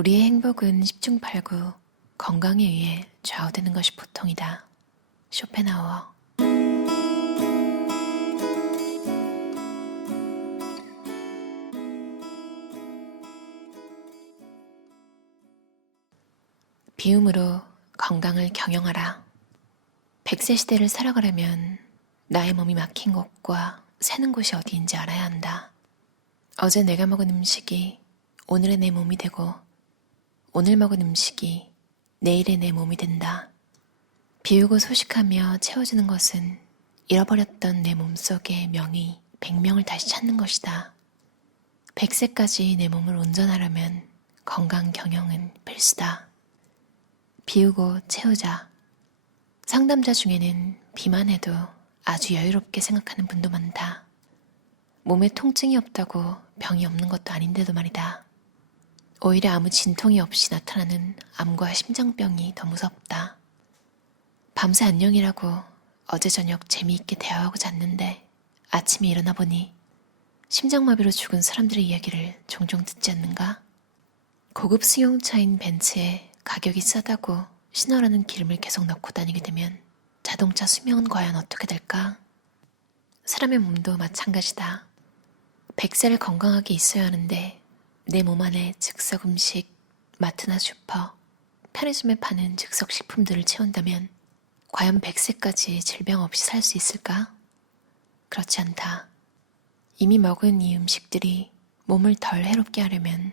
우리의 행복은 십중팔구 건강에 의해 좌우되는 것이 보통이다. 쇼펜하우어 비움으로 건강을 경영하라. 100세 시대를 살아가려면 나의 몸이 막힌 곳과 새는 곳이 어디인지 알아야 한다. 어제 내가 먹은 음식이 오늘의 내 몸이 되고 오늘 먹은 음식이 내일의 내 몸이 된다. 비우고 소식하며 채워지는 것은 잃어버렸던 내 몸속의 명의, 백명을 다시 찾는 것이다. 100세까지 내 몸을 온전하려면 건강 경영은 필수다. 비우고 채우자. 상담자 중에는 비만해도 아주 여유롭게 생각하는 분도 많다. 몸에 통증이 없다고 병이 없는 것도 아닌데도 말이다. 오히려 아무 진통이 없이 나타나는 암과 심장병이 더 무섭다. 밤새 안녕이라고 어제 저녁 재미있게 대화하고 잤는데 아침에 일어나 보니 심장마비로 죽은 사람들의 이야기를 종종 듣지 않는가? 고급 승용차인 벤츠에 가격이 싸다고 신호라는 기름을 계속 넣고 다니게 되면 자동차 수명은 과연 어떻게 될까? 사람의 몸도 마찬가지다. 100세를 건강하게 있어야 하는데 내 몸 안에 즉석 음식, 마트나 슈퍼, 편의점에 파는 즉석 식품들을 채운다면 과연 100세까지 질병 없이 살 수 있을까? 그렇지 않다. 이미 먹은 이 음식들이 몸을 덜 해롭게 하려면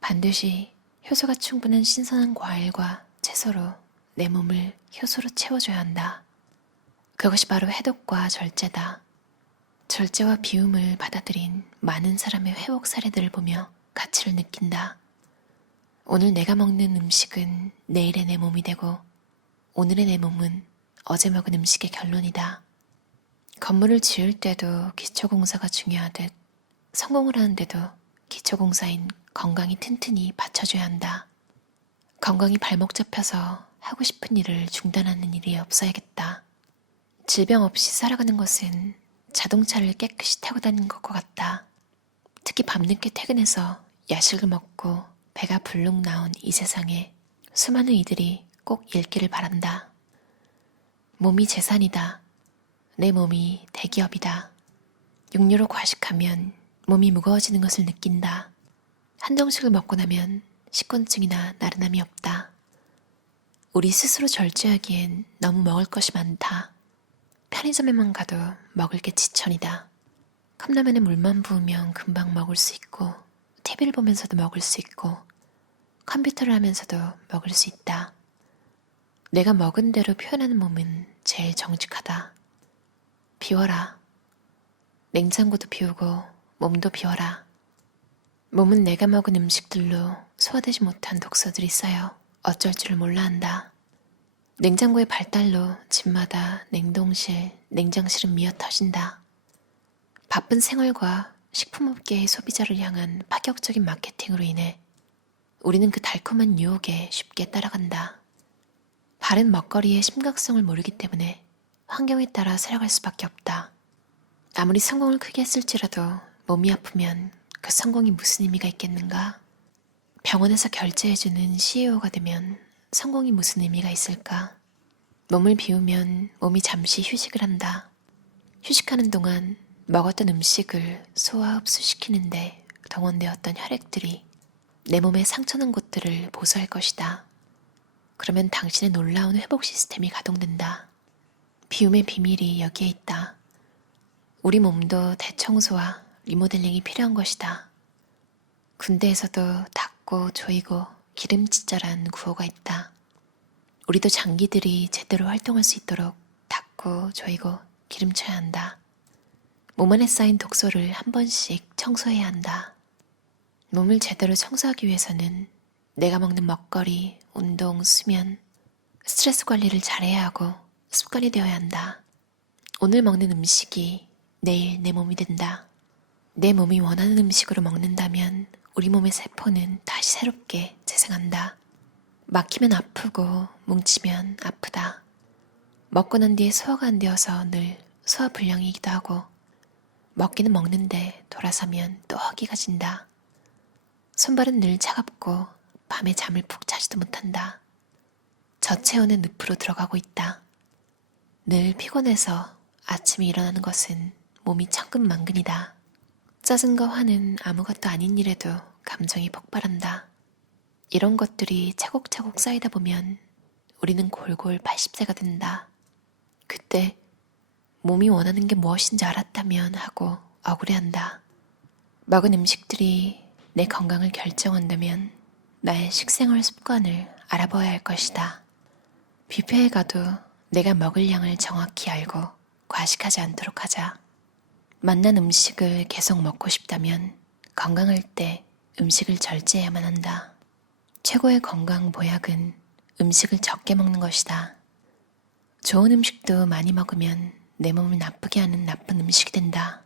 반드시 효소가 충분한 신선한 과일과 채소로 내 몸을 효소로 채워줘야 한다. 그것이 바로 해독과 절제다. 절제와 비움을 받아들인 많은 사람의 회복 사례들을 보며 가치를 느낀다. 오늘 내가 먹는 음식은 내일의 내 몸이 되고 오늘의 내 몸은 어제 먹은 음식의 결론이다. 건물을 지을 때도 기초공사가 중요하듯 성공을 하는데도 기초공사인 건강이 튼튼히 받쳐줘야 한다. 건강이 발목 잡혀서 하고 싶은 일을 중단하는 일이 없어야겠다. 질병 없이 살아가는 것은 자동차를 깨끗이 타고 다니는 것과 같다. 특히 밤늦게 퇴근해서 야식을 먹고 배가 불룩 나온 이 세상에 수많은 이들이 꼭 읽기를 바란다. 몸이 재산이다. 내 몸이 대기업이다. 육류로 과식하면 몸이 무거워지는 것을 느낀다. 한정식을 먹고 나면 식곤증이나 나른함이 없다. 우리 스스로 절제하기엔 너무 먹을 것이 많다. 편의점에만 가도 먹을 게 지천이다. 컵라면에 물만 부으면 금방 먹을 수 있고, TV를 보면서도 먹을 수 있고, 컴퓨터를 하면서도 먹을 수 있다. 내가 먹은 대로 표현하는 몸은 제일 정직하다. 비워라. 냉장고도 비우고, 몸도 비워라. 몸은 내가 먹은 음식들로 소화되지 못한 독소들이 쌓여 어쩔 줄을 몰라 한다. 냉장고의 발달로 집마다 냉동실, 냉장실은 미어 터진다. 바쁜 생활과 식품업계의 소비자를 향한 파격적인 마케팅으로 인해 우리는 그 달콤한 유혹에 쉽게 따라간다. 바른 먹거리의 심각성을 모르기 때문에 환경에 따라 살아갈 수밖에 없다. 아무리 성공을 크게 했을지라도 몸이 아프면 그 성공이 무슨 의미가 있겠는가? 병원에서 결제해주는 CEO가 되면 성공이 무슨 의미가 있을까? 몸을 비우면 몸이 잠시 휴식을 한다. 휴식하는 동안 먹었던 음식을 소화 흡수시키는데 동원되었던 혈액들이 내 몸의 상처난 곳들을 보수할 것이다. 그러면 당신의 놀라운 회복 시스템이 가동된다. 비움의 비밀이 여기에 있다. 우리 몸도 대청소와 리모델링이 필요한 것이다. 군대에서도 닦고 조이고 기름칠자란 구호가 있다. 우리도 장기들이 제대로 활동할 수 있도록 닦고 조이고 기름쳐야 한다. 몸 안에 쌓인 독소를 한 번씩 청소해야 한다. 몸을 제대로 청소하기 위해서는 내가 먹는 먹거리, 운동, 수면, 스트레스 관리를 잘해야 하고 습관이 되어야 한다. 오늘 먹는 음식이 내일 내 몸이 된다. 내 몸이 원하는 음식으로 먹는다면 우리 몸의 세포는 다시 새롭게 재생한다. 막히면 아프고 뭉치면 아프다. 먹고 난 뒤에 소화가 안 되어서 늘 소화 불량이기도 하고 먹기는 먹는데 돌아서면 또 허기가 진다. 손발은 늘 차갑고 밤에 잠을 푹 자지도 못한다. 저체온의 늪으로 들어가고 있다. 늘 피곤해서 아침에 일어나는 것은 몸이 천근만근이다. 짜증과 화는 아무것도 아닌 일에도 감정이 폭발한다. 이런 것들이 차곡차곡 쌓이다 보면 우리는 골골 80세가 된다. 그때 몸이 원하는 게 무엇인지 알았다면 하고 억울해한다. 먹은 음식들이 내 건강을 결정한다면 나의 식생활 습관을 알아봐야 할 것이다. 뷔페에 가도 내가 먹을 양을 정확히 알고 과식하지 않도록 하자. 맛난 음식을 계속 먹고 싶다면 건강할 때 음식을 절제해야만 한다. 최고의 건강 보약은 음식을 적게 먹는 것이다. 좋은 음식도 많이 먹으면 내 몸을 나쁘게 하는 나쁜 음식이 된다.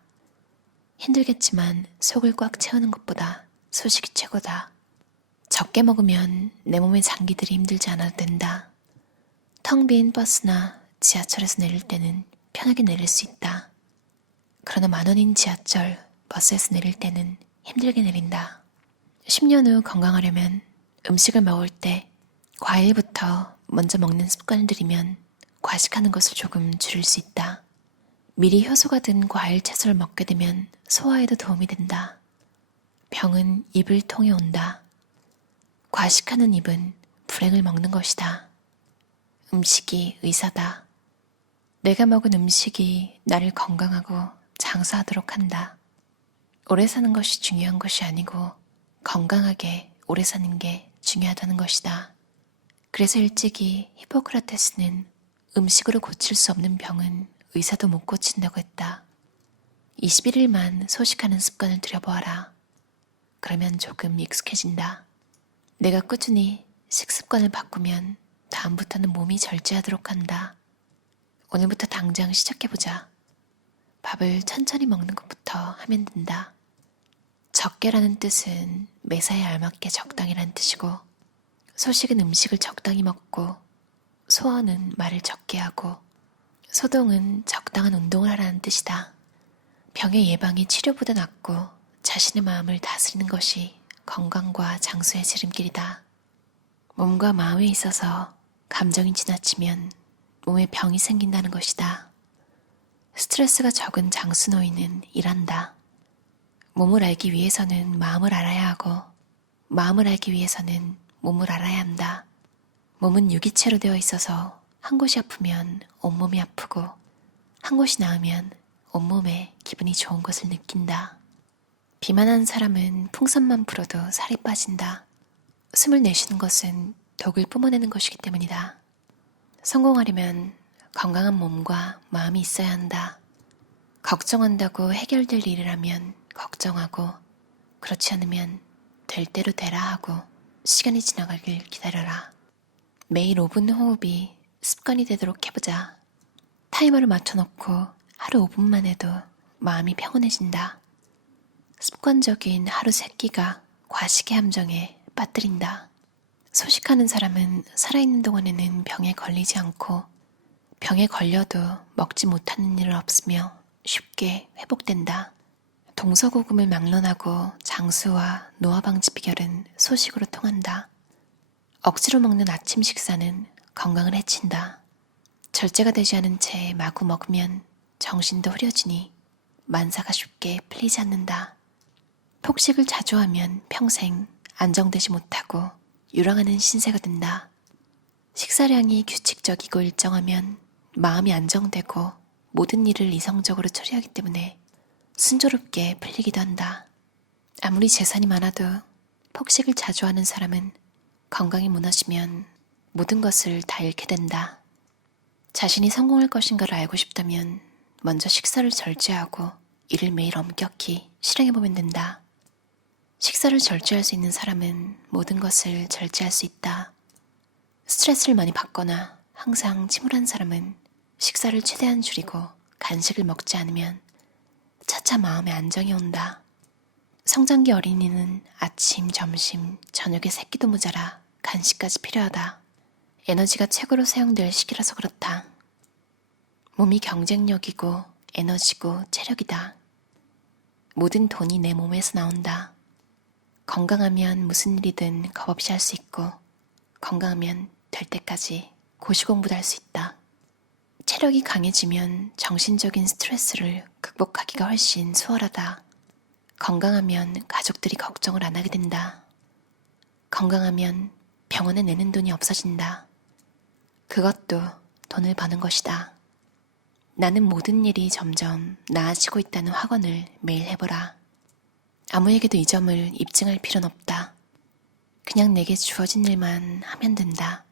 힘들겠지만 속을 꽉 채우는 것보다 소식이 최고다. 적게 먹으면 내 몸의 장기들이 힘들지 않아도 된다. 텅 빈 버스나 지하철에서 내릴 때는 편하게 내릴 수 있다. 그러나 만 원인 지하철, 버스에서 내릴 때는 힘들게 내린다. 10년 후 건강하려면 음식을 먹을 때 과일부터 먼저 먹는 습관을 들이면 과식하는 것을 조금 줄일 수 있다. 미리 효소가 든 과일 채소를 먹게 되면 소화에도 도움이 된다. 병은 입을 통해 온다. 과식하는 입은 불행을 먹는 것이다. 음식이 의사다. 내가 먹은 음식이 나를 건강하고 장수하도록 한다. 오래 사는 것이 중요한 것이 아니고 건강하게 오래 사는 게 중요하다는 것이다. 그래서 일찍이 히포크라테스는 음식으로 고칠 수 없는 병은 의사도 못 고친다고 했다. 21일만 소식하는 습관을 들여보아라. 그러면 조금 익숙해진다. 내가 꾸준히 식습관을 바꾸면 다음부터는 몸이 절제하도록 한다. 오늘부터 당장 시작해보자. 밥을 천천히 먹는 것부터 하면 된다. 적게라는 뜻은 매사에 알맞게 적당이란 뜻이고, 소식은 음식을 적당히 먹고, 소원은 말을 적게 하고, 소동은 적당한 운동을 하라는 뜻이다. 병의 예방이 치료보다 낫고 자신의 마음을 다스리는 것이 건강과 장수의 지름길이다. 몸과 마음에 있어서 감정이 지나치면 몸에 병이 생긴다는 것이다. 스트레스가 적은 장수 노인은 일한다. 몸을 알기 위해서는 마음을 알아야 하고, 마음을 알기 위해서는 몸을 알아야 한다. 몸은 유기체로 되어 있어서 한 곳이 아프면 온몸이 아프고, 한 곳이 나으면 온몸에 기분이 좋은 것을 느낀다. 비만한 사람은 풍선만 불어도 살이 빠진다. 숨을 내쉬는 것은 독을 뿜어내는 것이기 때문이다. 성공하려면 건강한 몸과 마음이 있어야 한다. 걱정한다고 해결될 일이라면 걱정하고, 그렇지 않으면 될 대로 되라 하고 시간이 지나가길 기다려라. 매일 5분 호흡이 습관이 되도록 해보자. 타이머를 맞춰놓고 하루 5분만 해도 마음이 평온해진다. 습관적인 하루 세끼가 과식의 함정에 빠뜨린다. 소식하는 사람은 살아있는 동안에는 병에 걸리지 않고 병에 걸려도 먹지 못하는 일은 없으며 쉽게 회복된다. 동서고금을 막론하고 장수와 노화 방지 비결은 소식으로 통한다. 억지로 먹는 아침 식사는 건강을 해친다. 절제가 되지 않은 채 마구 먹으면 정신도 흐려지니 만사가 쉽게 풀리지 않는다. 폭식을 자주 하면 평생 안정되지 못하고 유랑하는 신세가 된다. 식사량이 규칙적이고 일정하면 마음이 안정되고 모든 일을 이성적으로 처리하기 때문에 순조롭게 풀리기도 한다. 아무리 재산이 많아도 폭식을 자주 하는 사람은 건강이 무너지면 모든 것을 다 잃게 된다. 자신이 성공할 것인가를 알고 싶다면 먼저 식사를 절제하고 이를 매일 엄격히 실행해보면 된다. 식사를 절제할 수 있는 사람은 모든 것을 절제할 수 있다. 스트레스를 많이 받거나 항상 침울한 사람은 식사를 최대한 줄이고 간식을 먹지 않으면 차차 마음에 안정이 온다. 성장기 어린이는 아침, 점심, 저녁에 새끼도 모자라 간식까지 필요하다. 에너지가 최고로 사용될 시기라서 그렇다. 몸이 경쟁력이고 에너지고 체력이다. 모든 돈이 내 몸에서 나온다. 건강하면 무슨 일이든 겁없이 할 수 있고, 건강하면 될 때까지 고시공부도 할 수 있다. 체력이 강해지면 정신적인 스트레스를 극복하기가 훨씬 수월하다. 건강하면 가족들이 걱정을 안 하게 된다. 건강하면 병원에 내는 돈이 없어진다. 그것도 돈을 버는 것이다. 나는 모든 일이 점점 나아지고 있다는 확언을 매일 해보라. 아무에게도 이 점을 입증할 필요는 없다. 그냥 내게 주어진 일만 하면 된다.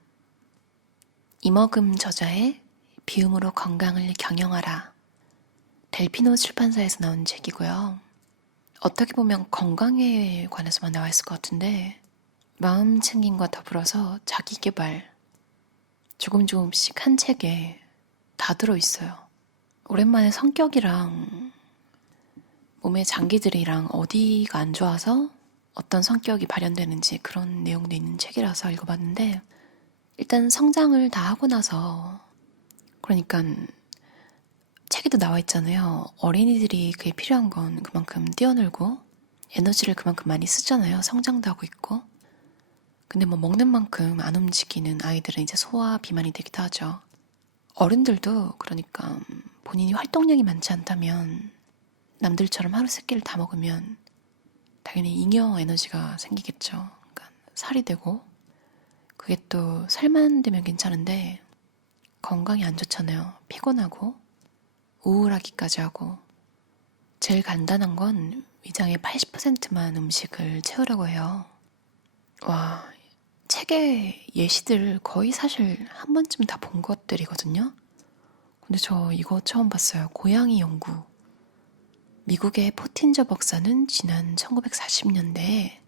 이머금 저자의 비움으로 건강을 경영하라. 델피노 출판사에서 나온 책이고요. 어떻게 보면 건강에 관해서만 나와 있을 것 같은데 마음 챙김과 더불어서 자기 개발 조금 조금씩 한 책에 다 들어 있어요. 오랜만에 성격이랑 몸의 장기들이랑 어디가 안 좋아서 어떤 성격이 발현되는지 그런 내용도 있는 책이라서 읽어봤는데 일단 성장을 다 하고 나서 그러니까 책에도 나와 있잖아요. 어린이들이 그게 필요한 건 그만큼 뛰어놀고 에너지를 그만큼 많이 쓰잖아요. 성장도 하고 있고. 근데 뭐 먹는 만큼 안 움직이는 아이들은 이제 소화 비만이 되기도 하죠. 어른들도 그러니까 본인이 활동량이 많지 않다면 남들처럼 하루 세 끼를 다 먹으면 당연히 잉여 에너지가 생기겠죠. 그러니까 살이 되고 그게 또 살만 되면 괜찮은데 건강이 안 좋잖아요. 피곤하고 우울하기까지 하고 제일 간단한 건 위장의 80%만 음식을 채우라고 해요. 와, 책에 예시들 거의 사실 한 번쯤 다 본 것들이거든요. 근데 저 이거 처음 봤어요. 고양이 연구. 미국의 포틴저 박사는 지난 1940년대에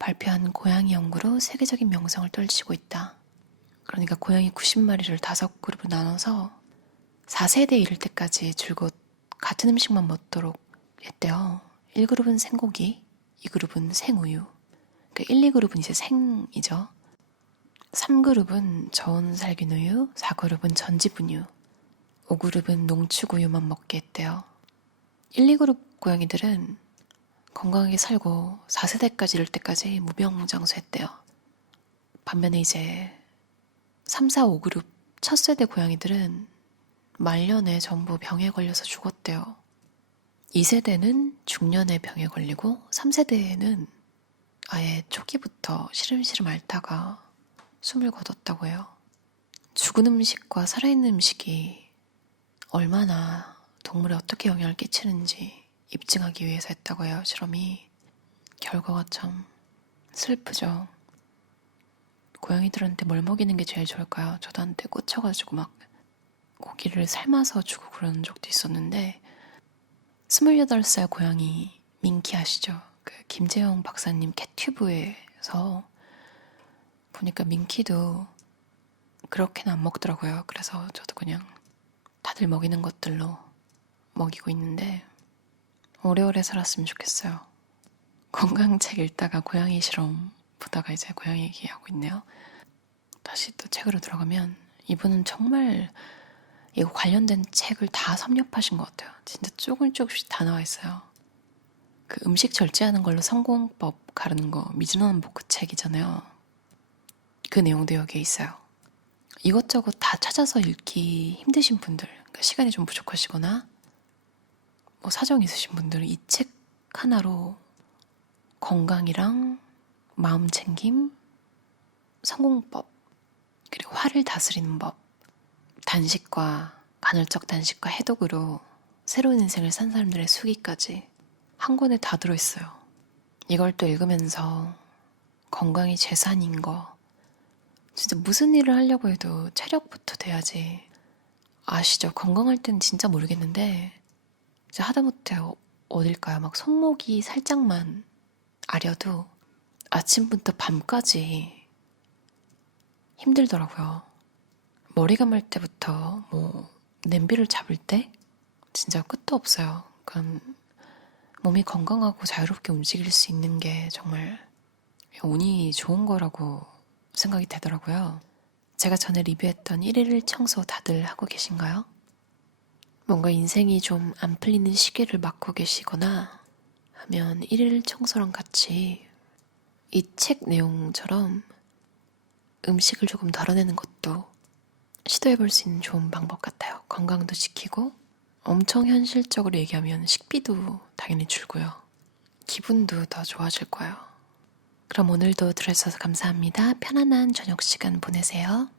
발표한 고양이 연구로 세계적인 명성을 떨치고 있다. 그러니까 고양이 90마리를 다섯 그룹으로 나눠서 4세대 이를 때까지 줄곧 같은 음식만 먹도록 했대요. 1그룹은 생고기, 2그룹은 생우유. 그 1, 2그룹은 이제 생이죠. 3그룹은 저온 살균우유, 4그룹은 전지분유, 5그룹은 농축우유만 먹게 했대요. 1, 2그룹 고양이들은 건강하게 살고 4세대까지 이를 때까지 무병장수했대요. 반면에 이제 3, 4, 5그룹 첫 세대 고양이들은 말년에 전부 병에 걸려서 죽었대요. 2세대는 중년에 병에 걸리고 3세대에는 아예 초기부터 시름시름 앓다가 숨을 거뒀다고 해요. 죽은 음식과 살아있는 음식이 얼마나 동물에 어떻게 영향을 끼치는지 입증하기 위해서 했다고 해요, 실험이. 결과가 참 슬프죠. 고양이들한테 뭘 먹이는 게 제일 좋을까요? 저도 한테 꽂혀가지고 막 고기를 삶아서 주고 그런 적도 있었는데, 28살 고양이 민키 아시죠? 그 김재영 박사님 캣튜브에서 보니까 민키도 그렇게는 안 먹더라고요. 그래서 저도 그냥 다들 먹이는 것들로 먹이고 있는데 오래오래 살았으면 좋겠어요. 건강책 읽다가 고양이 실험 보다가 이제 고양이 얘기하고 있네요. 다시 또 책으로 들어가면 이분은 정말 이거 관련된 책을 다 섭렵하신 것 같아요. 진짜 조금 조금씩 다 나와 있어요. 그 음식 절제하는 걸로 성공법 가르는 거 미즈노는 보크 책이잖아요. 그 내용도 여기에 있어요. 이것저것 다 찾아서 읽기 힘드신 분들, 그러니까 시간이 좀 부족하시거나 뭐 사정 있으신 분들은 이 책 하나로 건강이랑 마음 챙김, 성공법, 그리고 화를 다스리는 법, 단식과 간헐적 단식과 해독으로 새로운 인생을 산 사람들의 수기까지 한 권에 다 들어있어요. 이걸 또 읽으면서 건강이 재산인 거, 진짜 무슨 일을 하려고 해도 체력부터 돼야지. 아시죠? 건강할 땐 진짜 모르겠는데, 이제 하다못해 어- 어딜까요? 막 손목이 살짝만 아려도 아침부터 밤까지 힘들더라고요. 머리 감을 때부터 뭐 냄비를 잡을 때 진짜 끝도 없어요. 그러니까 몸이 건강하고 자유롭게 움직일 수 있는 게 정말 운이 좋은 거라고 생각이 되더라고요. 제가 전에 리뷰했던 1일 청소 다들 하고 계신가요? 뭔가 인생이 좀 안 풀리는 시기를 맞고 계시거나 하면 1일 청소랑 같이 이 책 내용처럼 음식을 조금 덜어내는 것도 시도해 볼 수 있는 좋은 방법 같아요. 건강도 지키고 엄청 현실적으로 얘기하면 식비도 당연히 줄고요. 기분도 더 좋아질 거예요. 그럼 오늘도 들어주셔서 감사합니다. 편안한 저녁 시간 보내세요.